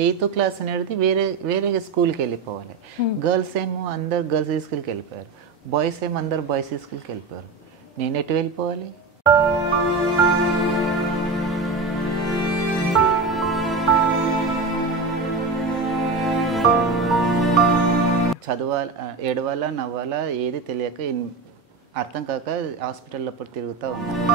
Eighth class అనేది వేరే వేరే స్కూల్కి వెళ్ళిపోవాలి. గర్ల్స్ ఏమో అందరు గర్ల్స్ స్కూల్కి వెళ్ళిపోయారు, బాయ్స్ ఏమో అందరు బాయ్స్ స్కూల్కి వెళ్ళిపోయారు. నేను ఎటు వెళ్ళిపోవాలి? చదవాలా, ఏడవాలా, నవ్వాలా ఏది తెలియక అర్థం కాక హాస్పిటల్లో తిరుగుతూ ఉన్నాను.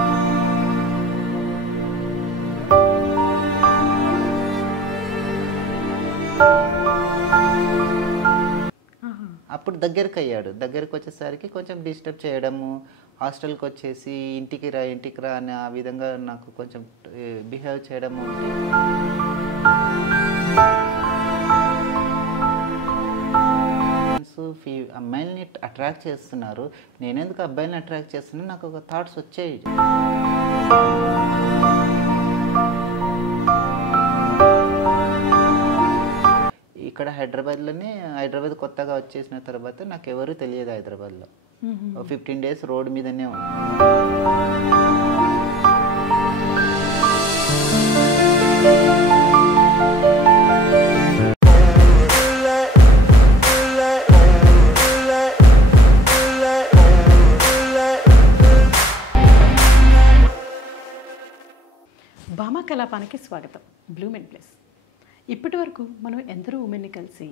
అప్పుడు దగ్గరికి వచ్చేసరికి కొంచెం డిస్టర్బ్ చేయడము, హాస్టల్కి వచ్చేసి ఇంటికి రా అని ఆ విధంగా నాకు కొంచెం బిహేవ్ చేయడము. అమ్మాయిల్ని అట్రాక్ట్ చేస్తున్నారు, నేనెందుకు అబ్బాయిని అట్రాక్ట్ చేస్తున్నాను నాకు ఒక థాట్స్ వచ్చాయి. ఇక్కడ హైదరాబాద్ కొత్తగా వచ్చేసిన తర్వాత నాకు ఎవరు తెలియదు. హైదరాబాద్లో 15 days రోడ్ మీదనే ఉంది. భామా కలాపానికి స్వాగతం. Bloom and plus. ఇప్పటి వరకు మనం ఎందరో ఉమెన్ని కలిసి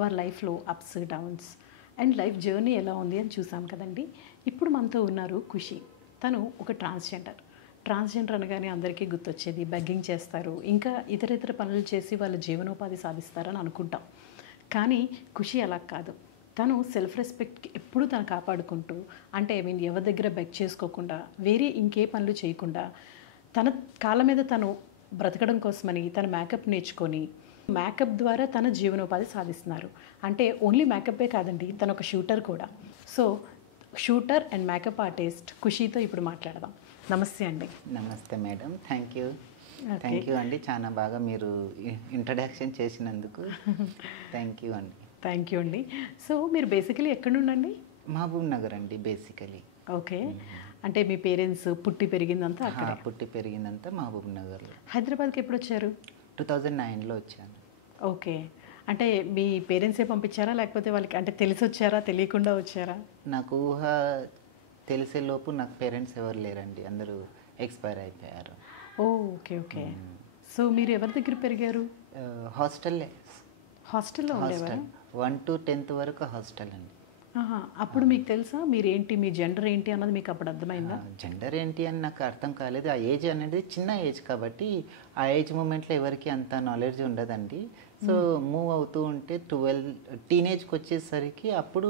వారి లైఫ్లో ups downs and life journey ఎలా ఉంది అని చూసాం కదండి. ఇప్పుడు మనతో ఉన్నారు ఖుషి. తను ఒక ట్రాన్స్జెండర్ అనగానే అందరికీ గుర్తొచ్చేది బెగ్గింగ్ చేస్తారు, ఇంకా ఇతర పనులు చేసి వాళ్ళ జీవనోపాధి సాధిస్తారని అనుకుంటాం. కానీ ఖుషి అలా కాదు. తను సెల్ఫ్ రెస్పెక్ట్కి ఎప్పుడూ తను కాపాడుకుంటూ, అంటే ఎవరి దగ్గర బెగ్ చేసుకోకుండా, వేరే ఇంకే పనులు చేయకుండా తన కాళ్ళ మీద తను బ్రతకడం కోసమని తన మేకప్ నేర్చుకొని మేకప్ ద్వారా తన జీవనోపాధి సాధిస్తున్నారు. అంటే ఓన్లీ మేకప్పే కాదండి, తను ఒక షూటర్ కూడా. So shooter and makeup artist ఖుషితో ఇప్పుడు మాట్లాడదాం. నమస్తే అండి. నమస్తే మేడం, థ్యాంక్ యూ అండి. చాలా బాగా మీరు ఇంట్రడక్షన్ చేసినందుకు థ్యాంక్ యూ అండి. సో మీరు బేసికలీ ఎక్కడ నుండి? మహబూబ్ నగర్ అండి బేసికలీ. ఓకే. అంటే మీ పేరెంట్స్ పుట్టి పెరిగిందంతా అక్కడ? పుట్టి పెరిగిందంతా మహబూబ్ నగర్లో. హైదరాబాద్కి ఎప్పుడు వచ్చారు? 2009లో వచ్చాను. ఓకే. అంటే మీ పేరెంట్సే పంపించారా, లేకపోతే వాళ్ళకి అంటే తెలిసి వచ్చారా, తెలియకుండా వచ్చారా? నాకు ఊహ తెలిసేలోపు నాకు పేరెంట్స్ ఎవరు లేరండి, అందరూ ఎక్స్పైర్ అయిపోయారు. ఓకే. సో మీరు ఎవరి దగ్గర పెరిగారు? హాస్టల్లో ఉండేవారా? 1 to 10th వరకు హాస్టల్ అండి. అప్పుడు మీకు తెలుసా మీరేంటి, మీ జెండర్ ఏంటి అన్నది మీకు అప్పుడు అర్థమైందా? జెండర్ ఏంటి అని నాకు అర్థం కాలేదు. ఆ ఏజ్ అనేది చిన్న ఏజ్ కాబట్టి ఆ ఏజ్ మూమెంట్లో ఎవరికి అంత నాలెడ్జ్ ఉండదండి. సో మూవ్ అవుతూ ఉంటే 12 టీనేజ్కి వచ్చేసరికి అప్పుడు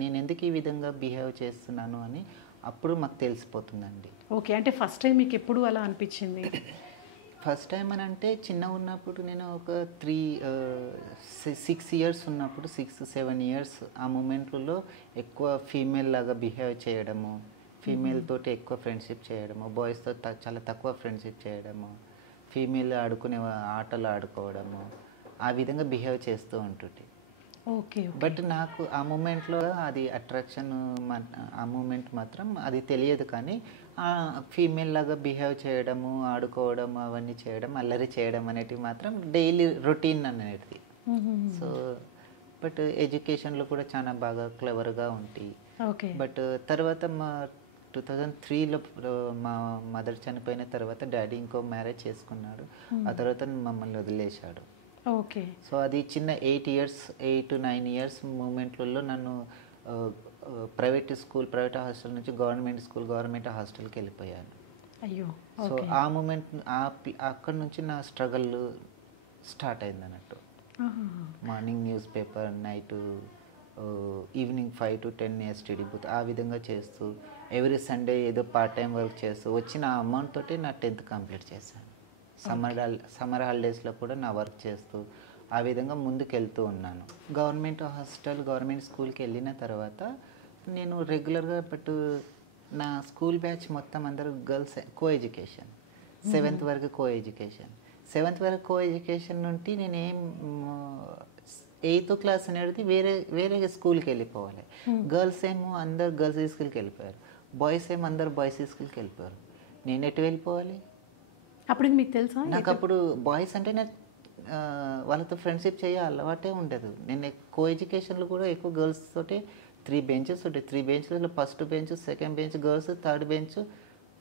నేను ఎందుకు ఈ విధంగా బిహేవ్ చేస్తున్నాను అని అప్పుడు మాకు తెలిసిపోతుందండి. ఓకే. అంటే ఫస్ట్ టైం మీకు ఎప్పుడు అలా అనిపించింది? ఫస్ట్ టైం అని అంటే చిన్న ఉన్నప్పుడు నేను ఒక 6 years ఉన్నప్పుడు, 6-7 years ఆ మూమెంట్లో ఎక్కువ ఫీమేల్ లాగా బిహేవ్ చేయడము, ఫీమేల్ తోటి ఎక్కువ ఫ్రెండ్షిప్ చేయడము, బాయ్స్తో చాలా తక్కువ ఫ్రెండ్షిప్ చేయడము, ఫీమేల్ ఆడుకునే ఆటలు ఆడుకోవడము, ఆ విధంగా బిహేవ్ చేస్తూ ఉంటుంటే. ఓకే. బట్ నాకు ఆ మూమెంట్లో అది అట్రాక్షన్, ఆ మూమెంట్ మాత్రం అది తెలియదు. కానీ ఫీమేల్ లాగా బిహేవ్ చేయడము, ఆడుకోవడం, అవన్నీ చేయడం, అల్లరి చేయడం అనేటివి మాత్రం డైలీ రొటీన్ అనేది. సో బట్ ఎడ్యుకేషన్లో కూడా చాలా బాగా క్లెవర్గా ఉంటాయి. బట్ తర్వాత మా 2003లో మా మదర్ చనిపోయిన తర్వాత డాడీ ఇంకో మ్యారేజ్ చేసుకున్నాడు. ఆ తర్వాత మమ్మల్ని వదిలేశాడు. ఓకే. సో అది చిన్న 8 to 9 years మూమెంట్లలో నన్ను ప్రైవేట్ హాస్టల్ నుంచి గవర్నమెంట్ హాస్టల్కి వెళ్ళిపోయాను. అయ్యో. సో ఆ మూమెంట్ అక్కడ నుంచి నా స్ట్రగల్ స్టార్ట్ అయింది అన్నట్టు. Morning news paper, night evening 5 to 10 STD booth, ఆ విధంగా చేస్తూ ఎవ్రీ సండే ఏదో పార్ట్ టైం వర్క్ చేస్తూ వచ్చిన ఆ అమౌంట్ తోటి నా 10th కంప్లీట్ చేశాను. సమ్మర్ హాలిడేస్లో కూడా నా వర్క్ చేస్తూ ఆ విధంగా ముందుకెళ్తూ ఉన్నాను. గవర్నమెంట్ స్కూల్కి వెళ్ళిన తర్వాత నేను రెగ్యులర్గా నా స్కూల్ బ్యాచ్ మొత్తం అందరూ గర్ల్స్, కో ఎడ్యుకేషన్. 7th వరకు కో ఎడ్యుకేషన్ నుండి నేనేం 8th class అనేది వేరే స్కూల్కి వెళ్ళిపోవాలి. గర్ల్స్ ఏమో అందరు గర్ల్స్ స్కూల్కి వెళ్ళిపోయారు, బాయ్స్ ఏమో అందరు బాయ్స్ స్కూల్కి వెళ్ళిపోయారు. నేను ఎటు వెళ్ళిపోవాలి? అప్పుడు మీకు తెలుసా? నాకు అప్పుడు బాయ్స్ అంటే నాకు వాళ్ళతో ఫ్రెండ్షిప్ చేయ అలవాటే ఉండదు. నేను కో ఎడ్యుకేషన్లో కూడా ఎక్కువ గర్ల్స్ తోటి 3 బెంచెస్ ఉంటాయి. 3 బెంచ్లలో first bench, second bench girls, third bench,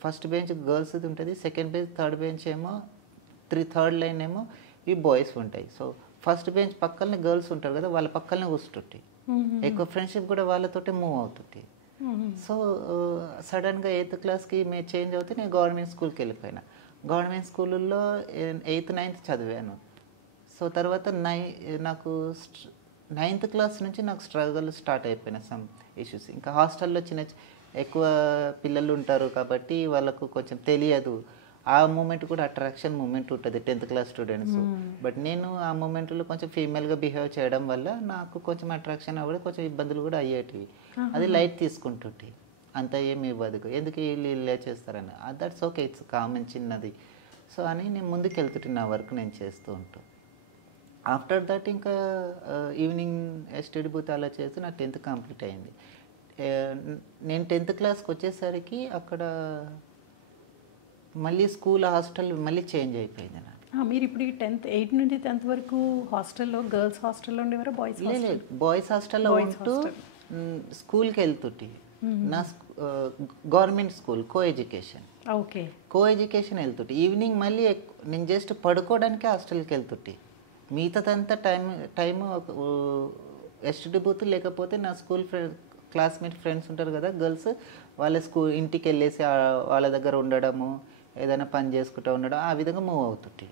first bench గర్ల్స్ది ఉంటుంది, సెకండ్ బెంచ్ థర్డ్ బెంచ్ ఏమో థర్డ్ లైన్ ఏమో ఈ బాయ్స్ ఉంటాయి. సో ఫస్ట్ బెంచ్ పక్కనే గర్ల్స్ ఉంటారు కదా, వాళ్ళ పక్కనే కూర్చుంటుంది. ఎక్కువ ఫ్రెండ్షిప్ కూడా వాళ్ళతోటే మూవ్ అవుతుంది. సో సడన్గా 8th క్లాస్కి మేము చేంజ్ అవుతే నేను గవర్నమెంట్ స్కూల్కి వెళ్ళిపోయినా. గవర్నమెంట్ స్కూళ్ళల్లో 8th 9th చదివాను. సో తర్వాత నాకు 9th క్లాస్ నుంచి నాకు స్ట్రగుల్ స్టార్ట్ అయిపోయినాయి, సమ్ ఇష్యూస్. ఇంకా హాస్టల్లో ఎక్కువ పిల్లలు ఉంటారు కాబట్టి వాళ్ళకు కొంచెం తెలియదు. ఆ మూమెంట్ కూడా అట్రాక్షన్ మూమెంట్ ఉంటుంది 10th క్లాస్ స్టూడెంట్స్. బట్ నేను ఆ మూమెంట్లో కొంచెం ఫీమేల్గా బిహేవ్ చేయడం వల్ల నాకు కొంచెం అట్రాక్షన్ అవ్వడం, కొంచెం ఇబ్బందులు కూడా అయ్యేటివి. అది లైట్ తీసుకుంటుంటే అంత ఏమి ఇవ్వదు, ఎందుకు వీళ్ళు ఇలా చేస్తారని. దట్స్ ఓకే, ఇట్స్ కామన్, చిన్నది. సో అని నేను ముందుకు వెళ్తుంటే నా వర్క్ నేను చేస్తూ ఉంటాను. ఆఫ్టర్ దట్ ఇంకా ఈవినింగ్ స్టడీ బూత్ అలా చేసి నా 10th కంప్లీట్ అయింది. నేను 10th క్లాస్కి వచ్చేసరికి అక్కడ మళ్ళీ స్కూల్ హాస్టల్ మళ్ళీ చేంజ్ అయిపోయింది నాకు. మీరు ఇప్పుడు 8 నుండి 10th వరకు హాస్టల్లో, గర్ల్స్ హాస్టల్లో ఉండేవారు, బాయ్స్ లేదు, బాయ్స్ హాస్టల్లో ఉంటూ స్కూల్కి వెళ్తుంటే నా government school co education. Okay, co education వెళ్తుంటే ఈవినింగ్ మళ్ళీ నేను జస్ట్ పడుకోవడానికి హాస్టల్కి వెళ్తుంటే మిగతాదంతా టైము ఎస్టీడీ బూత్ లేకపోతే నా స్కూల్ క్లాస్మేట్ ఫ్రెండ్స్ ఉంటారు కదా గర్ల్స్, వాళ్ళ ఇంటికి వెళ్ళేసి వాళ్ళ దగ్గర ఉండడము, ఏదైనా పని చేసుకుంటూ ఉండడం, ఆ విధంగా మూవ్ అవుతుంటే.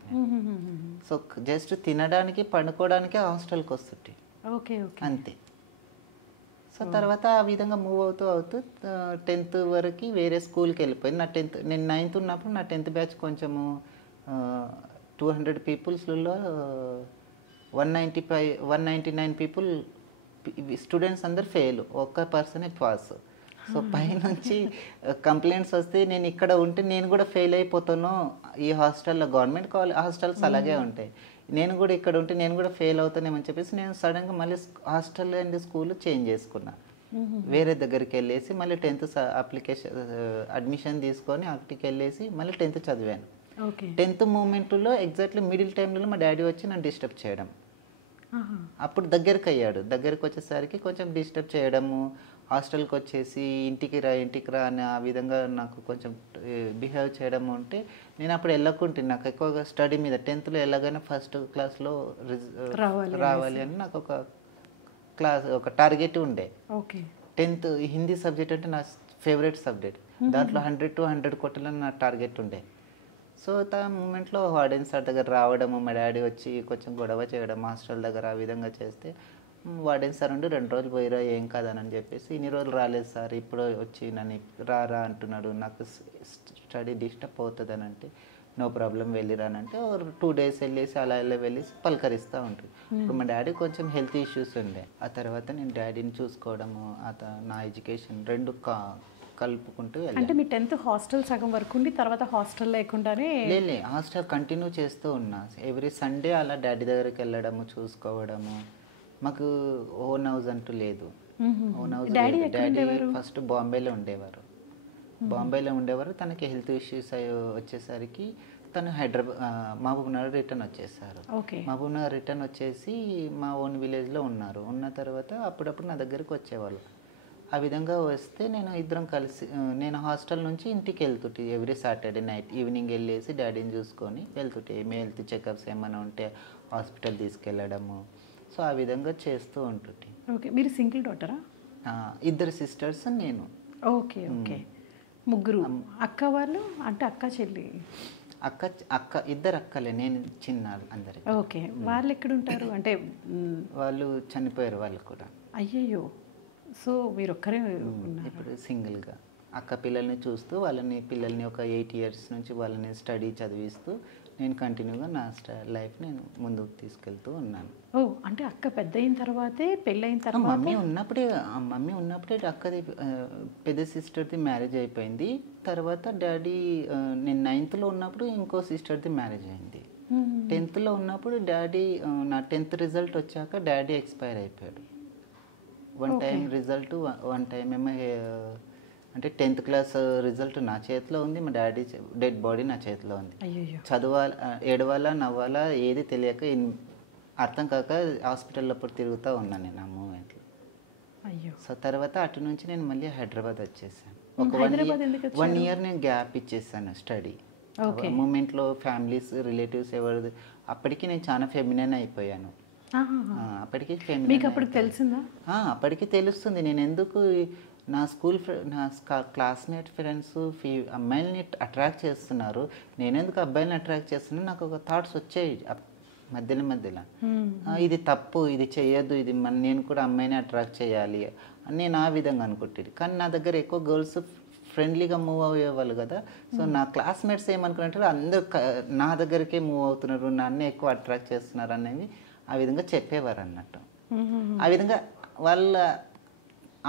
సో జస్ట్ తినడానికి పండుకోవడానికి హాస్టల్కి వస్తుంటే ఓకే ఓకే అంతే. సో తర్వాత ఆ విధంగా మూవ్ అవుతూ 10th వరకు వేరే స్కూల్కి వెళ్ళిపోయింది. నేను 9th ఉన్నప్పుడు నా 10th బ్యాచ్ కొంచెము 200 పీపుల్స్లో 199 పీపుల్ స్టూడెంట్స్ అందరు ఫెయిల్, ఒక్క పర్సనే పాస్. సో పైనుంచి కంప్లైంట్స్ వస్తే నేను ఇక్కడ ఉంటే నేను కూడా ఫెయిల్ అయిపోతాను ఈ హాస్టల్లో, గవర్నమెంట్ హాస్టల్స్ అలాగే ఉంటాయి, నేను కూడా ఇక్కడ ఉంటే నేను కూడా ఫెయిల్ అవుతానేమని చెప్పేసి నేను సడన్గా మళ్ళీ హాస్టల్ అండ్ స్కూల్ చేంజ్ చేసుకున్నా. వేరే దగ్గరికి వెళ్ళేసి మళ్ళీ 10th అప్లికేషన్ అడ్మిషన్ తీసుకొని అక్కడికి వెళ్ళేసి మళ్ళీ 10th చదివాను. 10th మూమెంట్లో ఎగ్జాక్ట్లీ మిడిల్ టైంలో మా డాడీ వచ్చి నన్ను డిస్టర్బ్ చేయడం. అప్పుడు దగ్గరికి అయ్యాడు. దగ్గరికి వచ్చేసరికి కొంచెం డిస్టర్బ్ చేయడము, హాస్టల్కి వచ్చేసి ఇంటికి రా అని ఆ విధంగా నాకు కొంచెం బిహేవ్ చేయడం ఉంటే నేను అప్పుడు వెళ్ళకుంటే నాకు ఎక్కువగా స్టడీ మీద 10thలో ఎలాగైనా ఫస్ట్ క్లాస్లో రావాలి అని నాకు ఒక టార్గెట్ ఉండే. 10th హిందీ సబ్జెక్ట్ అంటే నా ఫేవరెట్ సబ్జెక్ట్, దాంట్లో 100 to 100 కొట్టాలని నా టార్గెట్ ఉండే. సో ఆ మూమెంట్లో వార్డెన్ సార్ దగ్గర రావడము, మా డాడీ వచ్చి కొంచెం గొడవ చేయడం హాస్టల్ దగ్గర, ఆ విధంగా చేస్తే వార్డెన్ సార్ ఉండి 2 రోజులు పోయిరా ఏం కాదని చెప్పేసి, ఇన్ని రోజులు రాలేదు సార్ ఇప్పుడు వచ్చి నన్ను రా అంటున్నాడు, నాకు స్టడీ డిస్టర్బ్ అవుతుంది అని అంటే నో ప్రాబ్లం వెళ్ళిరానంటే 2 days వెళ్ళేసి అలా వెళ్ళేసి పలకరిస్తూ ఉంటుంది. ఇప్పుడు మా డాడీ కొంచెం హెల్త్ ఇష్యూస్ ఉండే, ఆ తర్వాత నేను డాడీని చూసుకోవడము, నా ఎడ్యుకేషన్ రెండు కలుపుకుంటూ వెళ్ళాను. అంటే మీ 10th హాస్టల్ సగం వరకు ఉండి తర్వాత హాస్టల్ లేకుండానే? లే, హాస్టల్ కంటిన్యూ చేస్తూ ఉన్నా. ఎవ్రీ సండే అలా డాడీ దగ్గరికి వెళ్ళడము, చూసుకోవడము. మాకు ఓన్ హౌస్ అంటూ లేదు. ఓన్ హౌస్ డాడీ ఫస్ట్ బాంబేలో ఉండేవారు. తనకి హెల్త్ ఇష్యూస్ వచ్చేసరికి తను మహబూబ్నగర్ రిటర్న్ వచ్చేసారు. మహబూబ్నగర్ రిటర్న్ వచ్చేసి మా ఓన్ విలేజ్లో ఉన్నారు. ఉన్న తర్వాత అప్పుడప్పుడు నా దగ్గరికి వచ్చేవాళ్ళు. ఆ విధంగా వస్తే ఇద్దరం కలిసి నేను హాస్టల్ నుంచి ఇంటికి వెళ్తుంటే ఎవ్రీ సాటర్డే నైట్ ఈవినింగ్ వెళ్ళేసి డాడీని చూసుకొని వెళ్తుంటే, ఏమి హెల్త్ చెకప్స్ ఏమైనా ఉంటే హాస్పిటల్ తీసుకెళ్ళడము. సో ఆ విధంగా చేస్తూ ఉంటుంటే. ఓకే, మీరు సింగిల్ డాటరా? 2 sisters నేను. ఓకే ఓకే, ముగ్గురు అక్క వాళ్ళు అంటే అక్క చెల్లి? అక్క 2 అక్కలే, నేను చిన్న అందరికి. ఓకే, వాళ్ళు ఎక్కడ ఉంటారు? అంటే వాళ్ళు చనిపోయారు వాళ్ళు కూడా. అయ్యయ్యో, సో మీరు ఒక్కరే ఉన్నారు ఇప్పుడు సింగిల్గా. అక్క పిల్లల్ని చూస్తూ పిల్లల్ని ఒక 8 years నుంచి వాళ్ళని స్టడీ చదివిస్తూ నేను కంటిన్యూగా నా లైఫ్ నేను ముందుకు తీసుకెళ్తూ ఉన్నాను. అంటే అక్క పెద్ద అయిన తర్వాతే పెళ్ళైన తర్వాత? మమ్మీ ఉన్నప్పుడే అక్కది పెద్ద సిస్టర్ది మ్యారేజ్ అయిపోయింది. తర్వాత డాడీ నేను 9thలో ఉన్నప్పుడు ఇంకో సిస్టర్ది మ్యారేజ్ అయింది. 10thలో ఉన్నప్పుడు డాడీ నా 10th రిజల్ట్ వచ్చాక డాడీ ఎక్స్పైర్ అయిపోయాడు. One time result, one time ఏమో అంటే 10th క్లాస్ రిజల్ట్ నా చేతిలో ఉంది, మా డాడీ డెడ్ బాడీ నా చేతిలో ఉంది. అయ్యయ్యో! చదవాలా, ఏడవాలా, నవ్వాలా ఏది తెలియక అర్థం కాక హాస్పిటల్లో అప్పుడు తిరుగుతూ ఉన్నాను నేను ఆ మూమెంట్లో. అయ్యో! సో తర్వాత అటు నుంచి నేను మళ్ళీ హైదరాబాద్ వచ్చేసాను. ఒక హైదరాబాద్ ఎందుకు వచ్చారు? 1 ఇయర్ నేను గ్యాప్ ఇచ్చేసాను స్టడీ. ఓకే. మూమెంట్లో ఫ్యామిలీస్, రిలేటివ్స్ ఎవరు, అప్పటికి నేను చాలా ఫెమినైన్ అయిపోయాను. ఆహాహా. అప్పటికి మీకు ఫెమినైన్ అప్పుడు తెలిసిందా? అప్పటికి తెలుస్తుంది నేను ఎందుకు నా నా క్లాస్మేట్ ఫ్రెండ్స్ అమ్మాయిల్ని అట్రాక్ట్ చేస్తున్నారు, నేనెందుకు అబ్బాయిని అట్రాక్ట్ చేస్తున్నాను, నాకు ఒక థాట్స్ వచ్చాయి మధ్యలో. ఇది తప్పు, ఇది చేయొద్దు, ఇది నేను కూడా అమ్మాయిని అట్రాక్ట్ చేయాలి అని నేను ఆ విధంగా అనుకుంటుంది. కానీ నా దగ్గర ఎక్కువ గర్ల్స్ ఫ్రెండ్లీగా మూవ్ అయ్యేవాళ్ళు కదా. సో నా క్లాస్మేట్స్ ఏమనుకున్నట్టు అందరూ నా దగ్గరికే మూవ్ అవుతున్నారు, నన్ను ఎక్కువ అట్రాక్ట్ చేస్తున్నారు అనేవి ఆ విధంగా చెప్పేవారు అన్నట్టు. ఆ విధంగా వాళ్ళ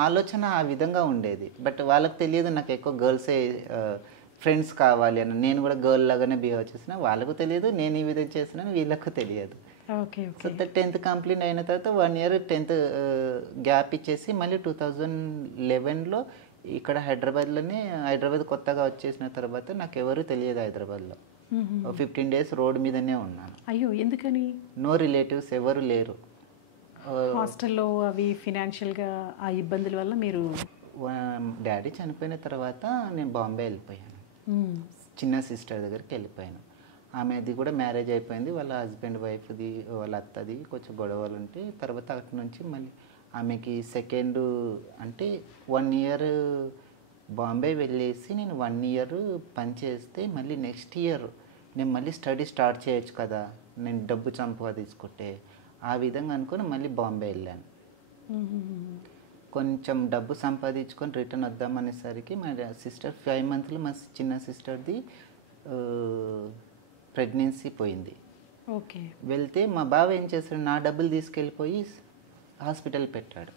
ఆలోచన ఆ విధంగా ఉండేది. బట్ వాళ్ళకి తెలియదు నాకు ఎక్కువ గర్ల్సే ఫ్రెండ్స్ కావాలి అని. నేను కూడా గర్ల్ లాగానే బిహేవ్ చేసిన, వాళ్ళకు తెలియదు నేను ఈ విధంగా చేసినా, వీళ్ళకు తెలియదు. ఓకే. సో 10th కంప్లీట్ అయిన తర్వాత 1 ఇయర్ 10th గ్యాప్ ఇచ్చేసి మళ్ళీ 2011లో ఇక్కడ హైదరాబాద్ కొత్తగా వచ్చేసిన తర్వాత నాకు ఎవరు తెలియదు హైదరాబాద్లో. 15 డేస్ రోడ్ మీదనే ఉన్నాను. అయ్యో! ఎందుకని? నో రిలేటివ్స్ ఎవరు లేరు. హాస్టల్లో అవి ఫినాన్షియల్గా ఆ ఇబ్బందుల వల్ల మీరు డాడీ చనిపోయిన తర్వాత నేను బాంబే వెళ్ళిపోయాను. చిన్న సిస్టర్ దగ్గరికి వెళ్ళిపోయాను. ఆమెది కూడా మ్యారేజ్ అయిపోయింది, వాళ్ళ హస్బెండ్ వైఫ్ది వాళ్ళ అత్తది కొంచెం గొడవలు ఉంటే తర్వాత అటు నుంచి మళ్ళీ ఆమెకి సెకండ్ అంటే 1 ఇయర్ బాంబే వెళ్ళేసి నేను 1 ఇయర్ పనిచేస్తే మళ్ళీ నెక్స్ట్ ఇయర్ నేను మళ్ళీ స్టడీ స్టార్ట్ చేయొచ్చు కదా, నేను డబ్బు సంపాదించుకుంటే, ఆ విధంగా అనుకొని మళ్ళీ బాంబే వెళ్ళాను. కొంచెం డబ్బు సంపాదించుకొని రిటర్న్ వద్దామనేసరికి మా సిస్టర్ 5 మంత్లో మా చిన్న సిస్టర్ది ప్రెగ్నెన్సీ పోయింది. ఓకే. వెళ్తే మా బావ ఏం చేశాడు, నా డబ్బులు తీసుకెళ్ళిపోయి హాస్పిటల్ పెట్టాడు.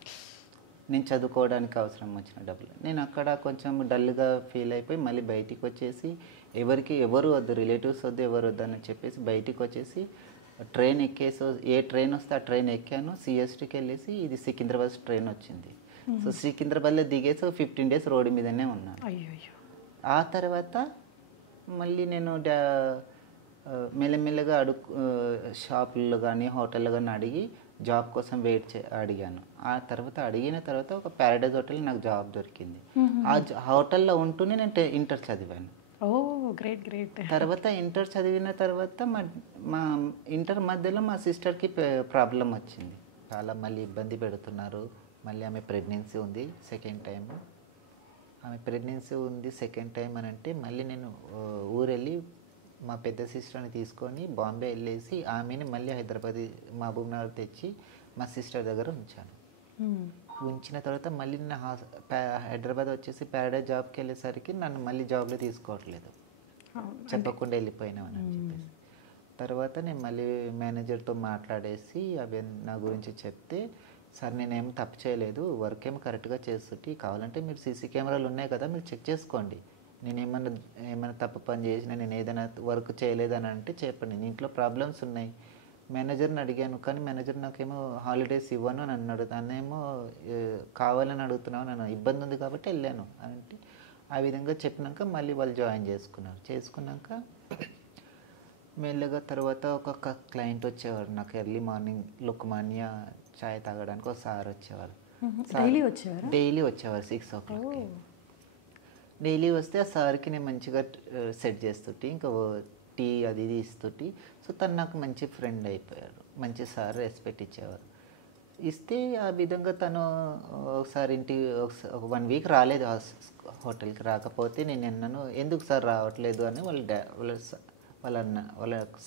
నేను చదువుకోవడానికి అవసరం వచ్చిన డబ్బులు. నేను అక్కడ కొంచెం డల్గా ఫీల్ అయిపోయి మళ్ళీ బయటికి వచ్చేసి ఎవరు వద్దు, రిలేటివ్స్ వద్దు, ఎవరు వద్దు అని చెప్పేసి బయటికి వచ్చేసి ట్రైన్ ఎక్కేసి ఏ ట్రైన్ వస్తే ఆ ట్రైన్ ఎక్కాను. సిఎస్టీకి వెళ్ళేసి ఇది సికింద్రాబాద్ ట్రైన్ వచ్చింది. సో సికింద్రాబాద్లో దిగేసి 15 డేస్ రోడ్డు మీదనే ఉన్నాను. అయ్యో! ఆ తర్వాత మళ్ళీ నేను మెల్లమెల్లగా షాపుల్లో కానీ హోటల్లో కానీ అడిగి జాబ్ కోసం అడిగాను. ఆ తర్వాత అడిగిన తర్వాత ఒక ప్యారడైజ్ హోటల్ నాకు జాబ్ దొరికింది. ఆ హోటల్లో ఉంటూనే నేను ఇంటర్ చదివాను. ఓ గ్రేట్ గ్రేట్. తర్వాత ఇంటర్ చదివిన తర్వాత మా ఇంటర్ మధ్యలో మా సిస్టర్కి ప్రాబ్లం వచ్చింది. చాలా మళ్ళీ ఇబ్బంది పెడుతున్నారు. మళ్ళీ ఆమె ప్రెగ్నెన్సీ ఉంది సెకండ్ టైం. అని అంటే మళ్ళీ నేను ఊరెళ్ళి మా పెద్ద సిస్టర్ని తీసుకొని బాంబే వెళ్ళేసి ఆమెని మళ్ళీ హైదరాబాద్ మహబూబ్ నగర్ తెచ్చి మా సిస్టర్ దగ్గర ఉంచాను. ఉంచిన తర్వాత మళ్ళీ నేను హైదరాబాద్ వచ్చేసి ప్యారడైజ్ జాబ్కి వెళ్ళేసరికి నన్ను మళ్ళీ జాబ్లో తీసుకోవట్లేదు, చెప్పకుండా వెళ్ళిపోయినామని చెప్పేసి. తర్వాత నేను మళ్ళీ మేనేజర్తో మాట్లాడేసి అవి నా గురించి చెప్తే, సార్ నేనేం తప్పు చేయలేదు, వర్క్ ఏమో కరెక్ట్గా చేస్తుంటే, కావాలంటే మీరు సీసీ కెమెరాలు ఉన్నాయి కదా మీరు చెక్ చేసుకోండి, నేను ఏమైనా తప్పు పని చేసినా, నేను ఏదైనా వర్క్ చేయలేదని అంటే చెప్పండి, నేను ఇంట్లో ప్రాబ్లమ్స్ ఉన్నాయి. మేనేజర్ని అడిగాను కానీ మేనేజర్ నాకేమో హాలిడేస్ ఇవ్వను అని అన్నాడు. దాన్నేమో కావాలని అడుగుతున్నావు, నన్ను ఇబ్బంది ఉంది కాబట్టి వెళ్ళాను అని అంటే, ఆ విధంగా చెప్పినాక మళ్ళీ వాళ్ళు జాయిన్ చేసుకున్నాక మెల్లగా తర్వాత ఒక క్లయింట్ వచ్చేవారు నాకు ఎర్లీ మార్నింగ్ లుక్మాన్యా చాయ్ తాగడానికి ఒక సార్ వచ్చేవారు. డైలీ వచ్చేవారు 6 o'clock. డైలీ వస్తే ఆ సార్కి నేను మంచిగా సెట్ చేస్తుంటే, ఇంకా టీ అది ఇది ఇస్తుంటే, సో తను నాకు మంచి ఫ్రెండ్ అయిపోయారు. మంచి సార్ రెస్పెక్ట్ ఇచ్చేవారు. ఇస్తే ఆ విధంగా తను ఒకసారి ఒక 1 వీక్ రాలేదు హోటల్కి. రాకపోతే నేను అన్నాను ఎందుకు సార్ రావట్లేదు అని వాళ్ళ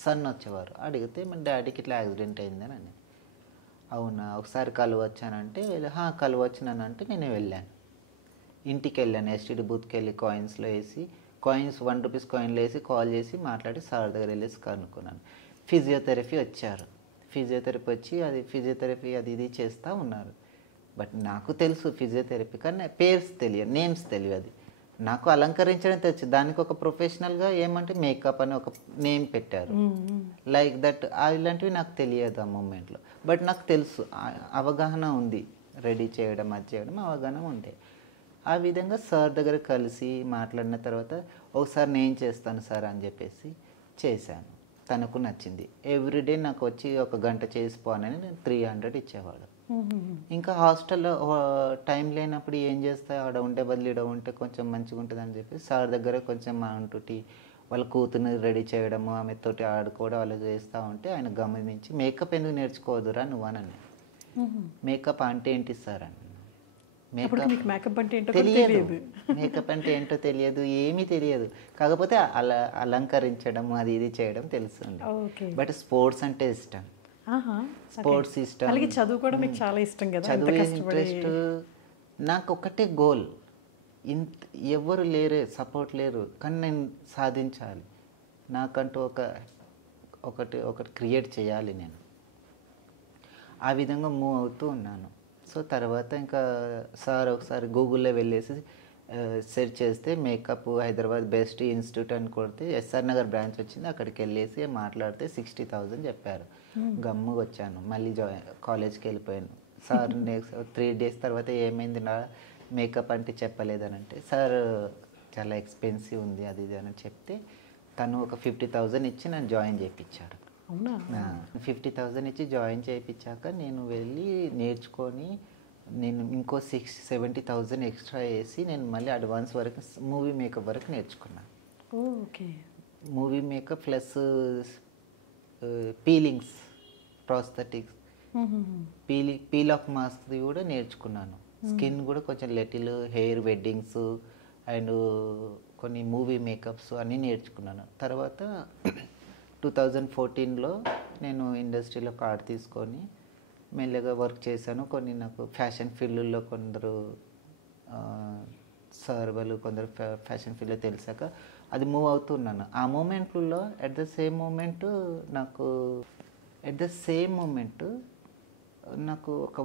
సన్ వచ్చేవారు. అడిగితే మన డాడీకి ఇట్లా యాక్సిడెంట్ అయిందని అని. అవునా ఒకసారి కలవచ్చానంటే కలవచ్చునంటే నేను వెళ్ళాను. ఇంటికి వెళ్ళాను, ఎస్టీడీ బూత్కి వెళ్ళి కాయిన్స్లో వేసి కాయిన్స్ 1 రూపీస్ కాయిన్లో వేసి కాల్ చేసి మాట్లాడి సార్ దగ్గర వెళ్ళేసి కనుక్కున్నాను. ఫిజియోథెరపీ వచ్చారు. ఫిజియోథెరపీ వచ్చి ఫిజియోథెరపీ అది ఇది చేస్తూ ఉన్నారు. బట్ నాకు తెలుసు ఫిజియోథెరపీ కానీ పేర్స్ తెలియదు, నేమ్స్ తెలియదు. నాకు అలంకరించడం తెలుసు, దానికి ఒక ప్రొఫెషనల్గా ఏమంటే మేకప్ అని ఒక నేమ్ పెట్టారు. లైక్ దట్ ఇలాంటివి నాకు తెలియదు ఆ మూమెంట్లో. బట్ నాకు తెలుసు, అవగాహన ఉంది, రెడీ చేయడం అది చేయడం అవగాహన ఉండే. ఆ విధంగా సార్ దగ్గర కలిసి మాట్లాడిన తర్వాత ఒకసారి నేను చేస్తాను సార్ అని చెప్పేసి చేశాను. తనకు నచ్చింది. ఎవ్రీడే నాకు వచ్చి ఒక గంట చేసిపోనని నేను 300 ఇచ్చేవాడు. ఇంకా హాస్టల్లో టైం లేనప్పుడు ఏం చేస్తా, ఆడ ఉండే బదులు ఈడ ఉంటే కొంచెం మంచిగా ఉంటుంది అని చెప్పి సార్ దగ్గర కొంచెం అంటుటి వాళ్ళ కూతుర్ని రెడీ చేయడము, ఆమెతోటి ఆడుకోవడం అలా చేస్తూ ఉంటే ఆయన గమనించి మేకప్ ఎందుకు నేర్చుకోవద్దురా నువ్వు అని. మేకప్ అంటే ఏంటి సార్ అని. మేకప్ అంటే ఏంటో తెలియదు, మేకప్ అంటే ఏంటో తెలియదు, ఏమీ తెలియదు. కాకపోతే అలంకరించడం అది ఇది చేయడం తెలుస్తుంది. బట్ స్పోర్ట్స్ అంటే ఇష్టం, స్పోర్ట్స్ ఇష్టం. చదువు కూడా మీకు చాలా ఇష్టం కదా. చదువు ఇంట్రెస్ట్. నాకు ఒకటే గోల్, ఎవరు లేరే, సపోర్ట్ లేరు, కానీ నేను సాధించాలి, నాకంటూ ఒకటి క్రియేట్ చేయాలి నేను. ఆ విధంగా మూవ్ అవుతూ ఉన్నాను. సో తర్వాత ఇంకా సార్ ఒకసారి గూగుల్లో వెళ్ళేసి సెర్చ్ చేస్తే మేకప్ హైదరాబాద్ బెస్ట్ ఇన్స్టిట్యూట్ అని కొడితే ఎస్ఆర్ నగర్ బ్రాంచ్ వచ్చింది. అక్కడికి వెళ్ళేసి మాట్లాడితే 60,000 చెప్పారు. గమ్ముగా వచ్చాను, మళ్ళీ కాలేజ్కి వెళ్ళిపోయాను. సార్ నెక్స్ట్ 3 days తర్వాత ఏమైంది నా మేకప్ అంటే చెప్పలేదని అంటే, సార్ చాలా ఎక్స్పెన్సివ్ ఉంది అది ఇది అని చెప్తే తను ఒక 50,000 ఇచ్చి నన్ను జాయిన్ చేయించాడు. 50,000 ఇచ్చి జాయిన్ చేయించాక నేను వెళ్ళి నేర్చుకొని నేను ఇంకో 70,000 ఎక్స్ట్రా వేసి నేను మళ్ళీ అడ్వాన్స్ వరకు మూవీ మేకప్ వరకు నేర్చుకున్నాను. Okay. Movie makeup plus peelings, prosthetics, peel off మాస్క్ది కూడా నేర్చుకున్నాను. స్కిన్ కూడా కొంచెం లిటిల్ హెయిర్ వెడ్డింగ్స్ అండ్ కొన్ని మూవీ మేకప్స్ అన్నీ నేర్చుకున్నాను. తర్వాత 2014లో నేను ఇండస్ట్రీలో కార్డ్ తీసుకొని మెల్లగా వర్క్ చేశాను. కొన్ని నాకు ఫ్యాషన్ ఫీల్డ్లో కొందరు సార్ వాళ్ళు కొందరు ఫ్యాషన్ ఫీల్డ్లో తెలిసాక అది మూవ్ అవుతున్నాను. ఆ మూమెంట్లో అట్ ద సేమ్ మూమెంట్ నాకు ఒక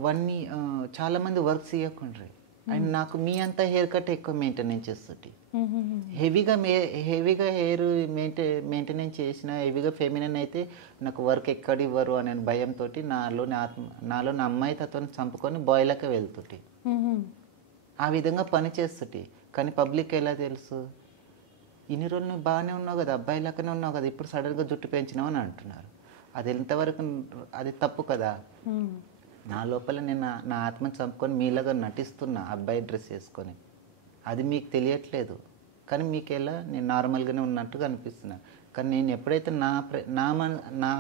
చాలామంది వర్క్స్ ఇవ్వకుండ్రి అండ్ నాకు మీ అంతా హెయిర్ కట్ ఎక్కువ మెయింటెనెన్స్ చేస్తుంది. హెవీగా హెయిర్ మెయింటెనెన్స్ చేసిన హెవీగా ఫెమినైన్ అయితే నాకు వర్క్ ఎక్కడ ఇవ్వరు అనే భయంతో నాలో నా అమ్మాయి తత్వాన్ని చంపుకొని బాయ్లకే వెళ్తుంటే ఆ విధంగా పని చేస్తుంటే. కానీ పబ్లిక్ ఎలా తెలుసు, ఇన్ని రోజులు నువ్వు బాగానే ఉన్నావు కదా, అబ్బాయి లాగానే ఉన్నావు కదా, ఇప్పుడు సడన్గా జుట్టు పెంచినావు అని అంటున్నారు. అది ఎంతవరకు అది తప్పు కదా. నా లోపల నేను నా ఆత్మని చంపుకొని మీలాగా నటిస్తున్నా అబ్బాయి డ్రెస్ వేసుకొని. అది మీకు తెలియట్లేదు, కానీ మీకు ఎలా నేను నార్మల్గానే ఉన్నట్టుగా అనిపిస్తున్నా. కానీ నేను ఎప్పుడైతే నా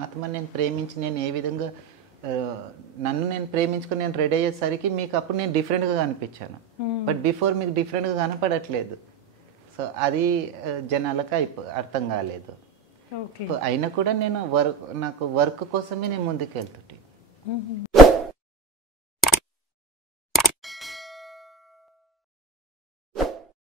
ఆత్మని నేను ప్రేమించి నేను ఏ విధంగా నన్ను నేను ప్రేమించుకొని నేను రెడీ అయ్యేసరికి మీకు అప్పుడు నేను డిఫరెంట్గా కనిపించాను. బట్ బిఫోర్ మీకు డిఫరెంట్గా కనపడట్లేదు. సో అది జనాలకు అర్థం కాలేదు. అయినా కూడా నేను నాకు వర్క్ కోసమే నేను ముందుకు వెళ్తుంటే.